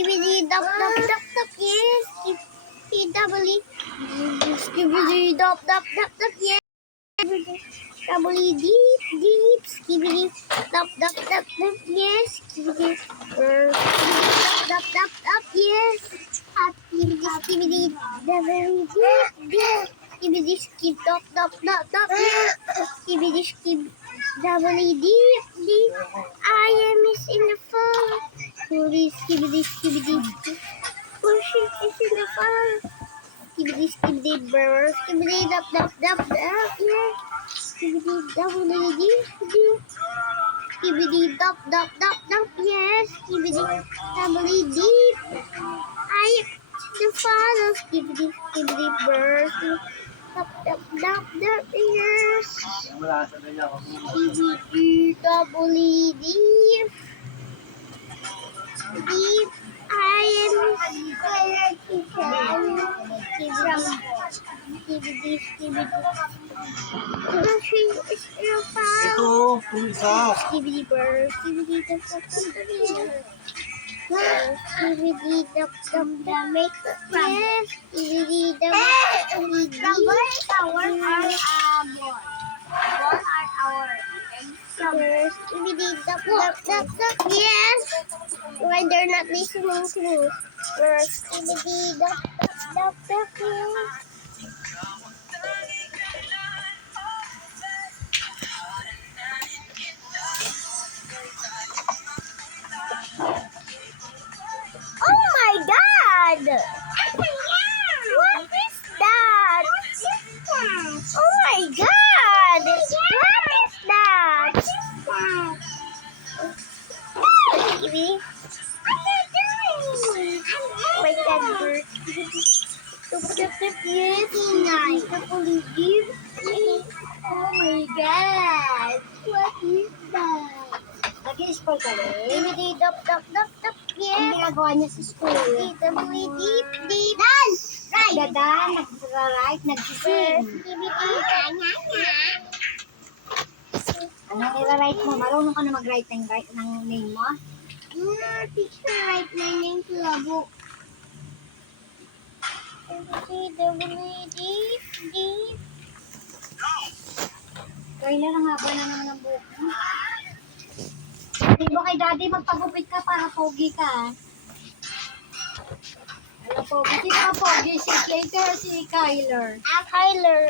skibidi dop dop dop dop, yes. Skibidi skibidi dop dop dop dop, yes. Skibidi deep deep, skibidi dop dop dop dop, yes. Skibidi dop dop dop, yes. Skibidi double deep deep, skibidi skib dop dop dop dop, yes. Skibidi skib double deep deep. I am is in the fall. Skibidi skibidi. Pushing is in the fall. Skibidi skibidi burr. Skibidi dop dop dop dop, yeah. Skibidi double deep deep. Skibidi dop dop dop dop, yes. Skibidi double deep. I am the fall. Skibidi skibidi burr. Dop dop dop dop, yes. Skibidi double deep. Deep, I am skibidi skibidi. Pushing is in the fall. Ito, isa. Skibidi burr. Skibidi dop dop dop dop. Skibidi dop dop dop. Make the yes. Skibidi dop dop dop. Our boy. What are our eggs? Skibidi dop dop dop dop. Yes. Why they're not listening to me? Skibidi dop dop dop dop. Yes. Oh my God! What is that? Oh my God! What is that? Skibidi. My God, bird. Dop dop dop. Yes. Nice. Double deep. Oh my God! What is that? Nag-i-school ka rin? Skibidi dop dop dop dop. Ang Yes. ginagawa niya sa school. Skibidi deep deep. Dan! Right. Dadan, nagra-write, nagsising. Skibidi. Anong i-write mo? Marunong ka na mag-write ng name mo? Teacher, write my name to the book. Deep deep. Kailan ang haba na naman ang buhok mo? Hindi mo kay daddy magpagupit ka para pogi ka. Ano pogi? Sino ang pogi? Si Slater o si Kyler? Kyler.